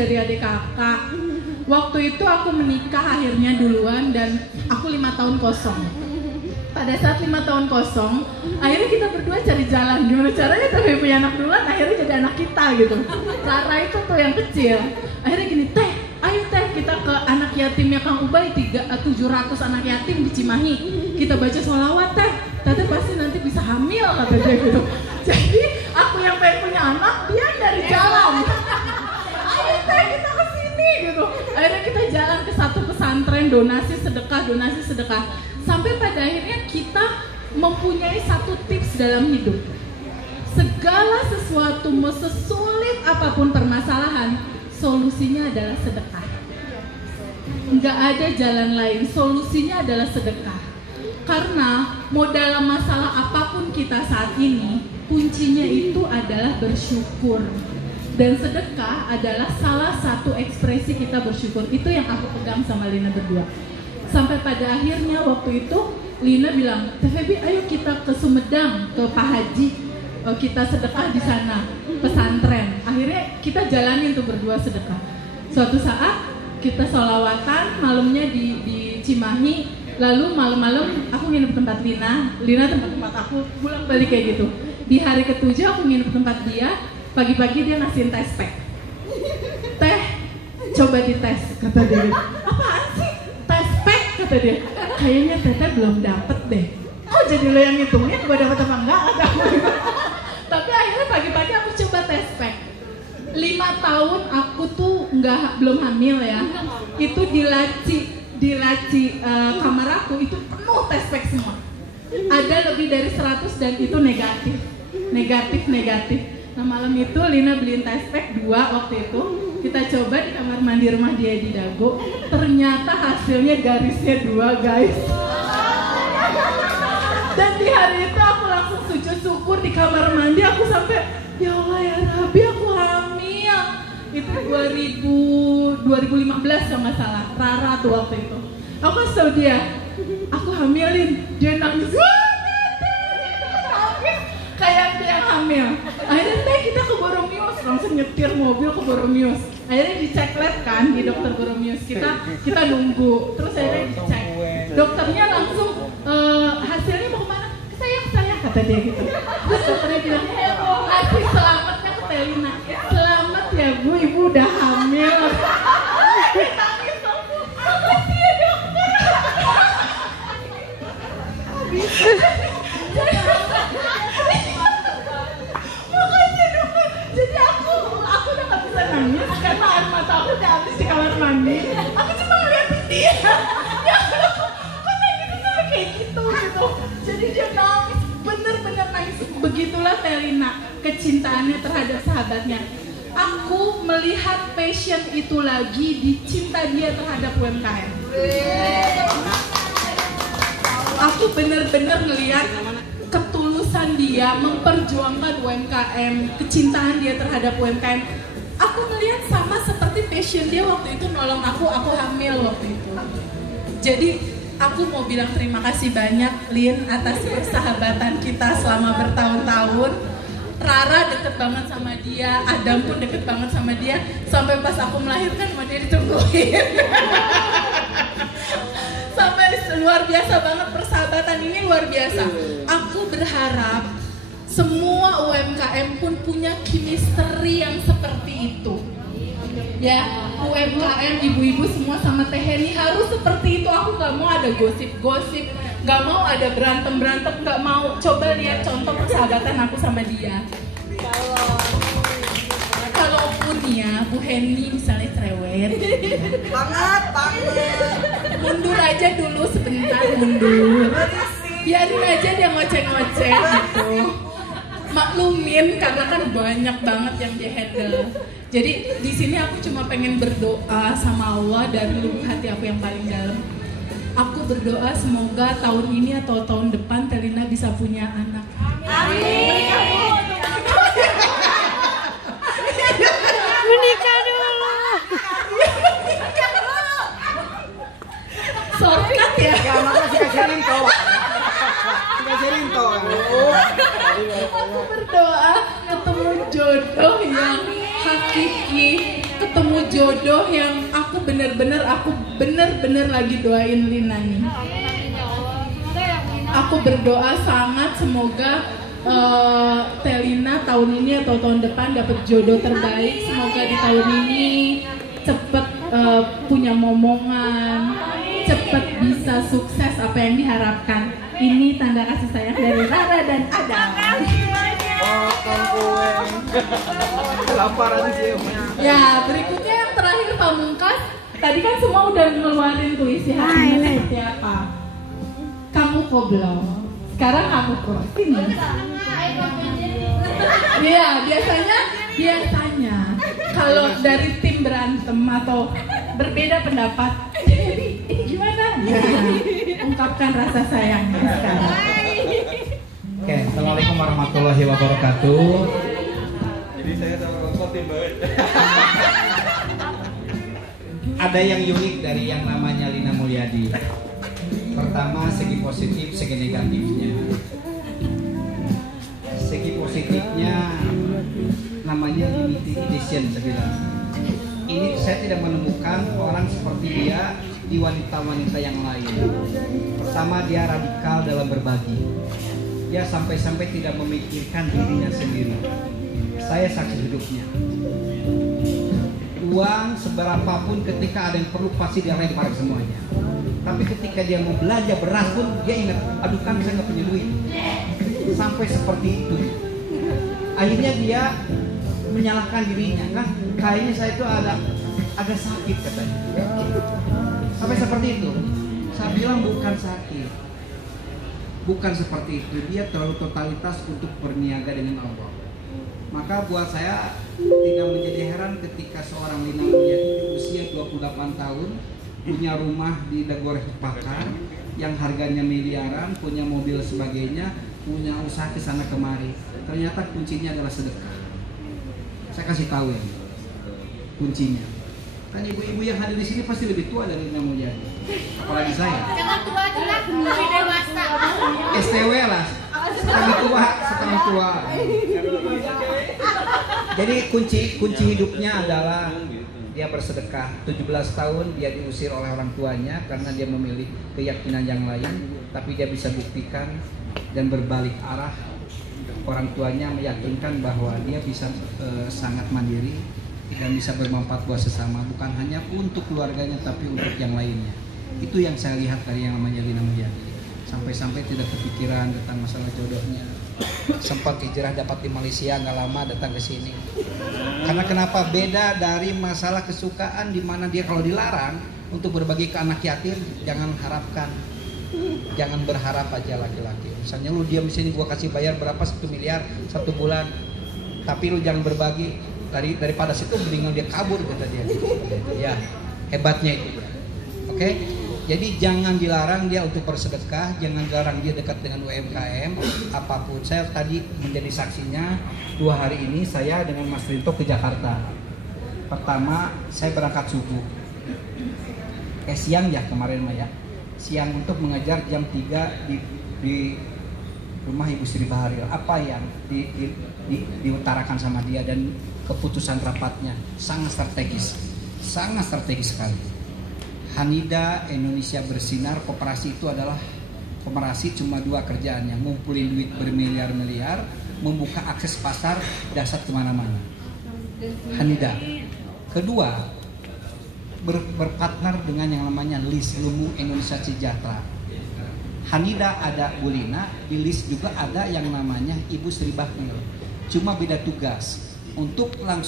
dari adik kakak. Waktu itu aku menikah akhirnya duluan dan aku 5 tahun kosong. Pada saat 5 tahun kosong, akhirnya kita berdua cari jalan. Gimana caranya tapi punya anak duluan, akhirnya jadi anak kita gitu. Rara itu tuh yang kecil. Akhirnya gini, teh, ayo teh kita ke anak yatimnya Kang Ubay, 700 anak yatim di Cimahi. Kita baca sholawat teh, tete pasti nanti bisa hamil kata dia gitu. Jadi aku yang pengen punya anak, dia dari jalan. Ayo teh kita kesini gitu. Akhirnya kita jalan ke satu pesantren, donasi sedekah. Sampai pada akhirnya kita mempunyai satu tips dalam hidup. Segala sesuatu sesulit apapun permasalahan, solusinya adalah sedekah. Nggak ada jalan lain, solusinya adalah sedekah. Karena mau dalam masalah apapun kita saat ini, kuncinya itu adalah bersyukur. Dan sedekah adalah salah satu ekspresi kita bersyukur. Itu yang aku pegang sama Lina berdua. Sampai pada akhirnya waktu itu Lina bilang, Teh Febi ayo kita ke Sumedang, ke Pak Haji, kita sedekah di sana, pesantren. Akhirnya kita jalanin tuh berdua sedekah. Suatu saat kita sholawatan, malamnya di Cimahi. Lalu malam-malam aku nginep tempat Lina tempat aku, pulang balik kayak gitu. Di hari ke-7 aku nginep tempat dia, pagi-pagi dia ngasihin tes pack. Teh, coba dites, kata dia. Apaan sih? Tes pack, kata dia. Kayaknya Teteh belum dapet deh. Oh jadi lo yang ngitungin gue dapet apa enggak? Tapi akhirnya pagi-pagi aku coba tes pack. 5 tahun aku tuh belum hamil ya. Itu di laci kamar aku itu penuh tes pack semua. Ada lebih dari 100 dan itu negatif. Nah malam itu Lina beliin tes pack 2 waktu itu. Kita coba di kamar mandi rumah dia di Dago. Ternyata hasilnya garisnya 2 guys. Dan di hari itu aku langsung sujud syukur di kamar mandi. Aku sampai ya Allah ya Rabbi aku hamil. Itu 2015 kalau nggak salah. Rara tuh waktu itu. Aku kasih tau dia, aku hamilin. Dia nangis. Kayak dia yang hamil. Akhirnya Teh kita ke Boromius, langsung nyetir mobil ke Boromius. Akhirnya dicek lab kan di dokter Boromius. Kita nunggu. Terus akhirnya dicek. Dokternya langsung hasilnya mau kemana? Saya kata dia gitu. Terus dokternya bilang, kasih selamatnya ke Telina. Selamat ya Bu, Ibu udah hamil. Nangis aku. Makasih ya dokter. Makasih dokter. Jadi aku udah gak bisa nangis karena air mata aku udah habis di kamar mandi. Aku cuma ngeliatin dia. Ya Allah, kok nangis sampai kayak gitu. Jadi dia nangis, bener-bener nangis. Begitulah Telina, kecintaannya terhadap sahabatnya. Aku melihat passion itu lagi di cinta dia terhadap UMKM. Aku bener-bener ngelihat ketulusan dia memperjuangkan UMKM, kecintaan dia terhadap UMKM. Aku melihat sama seperti passion dia waktu itu nolong aku hamil waktu itu. Jadi aku mau bilang terima kasih banyak Lin atas persahabatan kita selama bertahun-tahun. Rara deket banget sama dia, Adam pun deket banget sama dia. Sampai pas aku melahirkan sama dia ditungguin. Sampai luar biasa banget persahabatan ini, luar biasa. Aku berharap semua UMKM pun punya chemistry yang seperti itu. Ya, UMKM ibu-ibu semua sama Teh Heni harus seperti itu. Aku gak mau ada gosip-gosip, gak mau ada berantem-berantem, gak mau. Coba lihat contoh persahabatan aku sama dia. Kalaupun ya Bu Heni misalnya cerewet banget mundur aja dulu sebentar, mundur. Biarin aja dia ngoceh-ngoceh gitu. Maklumin karena kan banyak banget yang dia handle. Jadi di sini aku cuma pengen berdoa sama Allah dari lubuk hati aku yang paling dalam. Aku berdoa semoga tahun ini atau tahun depan Telina bisa punya anak. Amin. Menikah dulu. Shortcut ya. Ya makasih kasih Rinto. Aku berdoa ketemu jodoh yang hakiki, ketemu jodoh yang aku bener-bener lagi doain Lina nih. Aku berdoa sangat semoga Telina tahun ini atau tahun depan dapat jodoh terbaik. Semoga di tahun ini cepet punya momongan, cepet bisa sukses apa yang diharapkan. Ini tanda kasih sayang dari Rara dan Adam. Kelaparan sih. Ya, berikutnya yang terakhir Pamungkas. Tadi kan semua udah ngeluarin puisi hatinya seperti apa. Kamu koblo. Sekarang aku crossing. Iya, biasanya kalau dari tim berantem atau berbeda pendapat, ini gimana? Ya, ungkapkan rasa sayangnya sekarang. Oke, assalamualaikum warahmatullahi wabarakatuh. Jadi saya sama rokok tim banget. Ada yang unik dari yang namanya Lina Mulyadi. Pertama, segi positif, segi negatifnya. Segi positifnya namanya limited edition saya bilang. Ini saya tidak menemukan orang seperti dia di wanita-wanita yang lain. Pertama, dia radikal dalam berbagi. Dia sampai-sampai tidak memikirkan dirinya sendiri. Saya saksi hidupnya. Uang seberapapun ketika ada yang perlu pasti dia lempar semuanya. Tapi ketika dia mau belanja beras pun dia ingat, aduh kan saya nggak punya duit. Sampai seperti itu. Akhirnya dia menyalahkan dirinya kan, kayaknya saya itu ada sakit katanya. Sampai seperti itu. Saya bilang bukan sakit. Bukan seperti itu. Dia terlalu totalitas untuk berniaga dengan Allah. Maka buat saya tidak menjadi heran ketika seorang Lina Mulyadi di usia 28 tahun punya rumah di Dago Pakar yang harganya miliaran, punya mobil sebagainya, punya usaha ke sana kemari. Ternyata kuncinya adalah sedekah. Saya kasih tahu ya, kuncinya. Kan ibu-ibu yang hadir di sini pasti lebih tua dari Lina Mulyadi, apalagi saya. Jangan tua juga, lebih dewasa. STW lah, setengah tua. Jadi kunci hidupnya adalah dia bersedekah. 17 tahun dia diusir oleh orang tuanya karena dia memilih keyakinan yang lain, tapi dia bisa buktikan dan berbalik arah. Orang tuanya meyakinkan bahwa dia bisa sangat mandiri dan bisa bermanfaat buat sesama, bukan hanya untuk keluarganya tapi untuk yang lainnya. Itu yang saya lihat dari yang namanya Lina Mulyadi. Sampai-sampai tidak kepikiran tentang masalah jodohnya. Sempat hijrah dapat di Malaysia, nggak lama datang ke sini. Karena kenapa? Beda dari masalah kesukaan di mana dia kalau dilarang untuk berbagi ke anak yatim, jangan harapkan. Jangan berharap aja laki-laki. Misalnya lu diam di sini, gua kasih bayar berapa 1 miliar 1 bulan. Tapi lu jangan berbagi, daripada situ mendingan dia kabur kata dia. Ya, hebatnya itu. Oke? Jadi jangan dilarang dia untuk bersedekah, jangan dilarang dia dekat dengan UMKM apapun. Saya tadi menjadi saksinya 2 hari ini saya dengan Mas Rinto ke Jakarta. Pertama saya berangkat subuh, siang ya kemarin mah ya, siang untuk mengajar jam 3 di rumah Ibu Sri Baharil. Apa yang diutarakan sama dia dan keputusan rapatnya sangat strategis sekali. Hanida Indonesia Bersinar, koperasi itu adalah koperasi cuma 2 kerjaannya, ngumpulin duit bermiliar-miliar, membuka akses pasar dasar kemana-mana. Hanida. Kedua, berpartner dengan yang namanya LIS, Lumu Indonesia Sejahtera. Hanida ada Bu Lina, di LIS juga ada yang namanya Ibu Sri Bahnil. Cuma beda tugas. Untuk langsung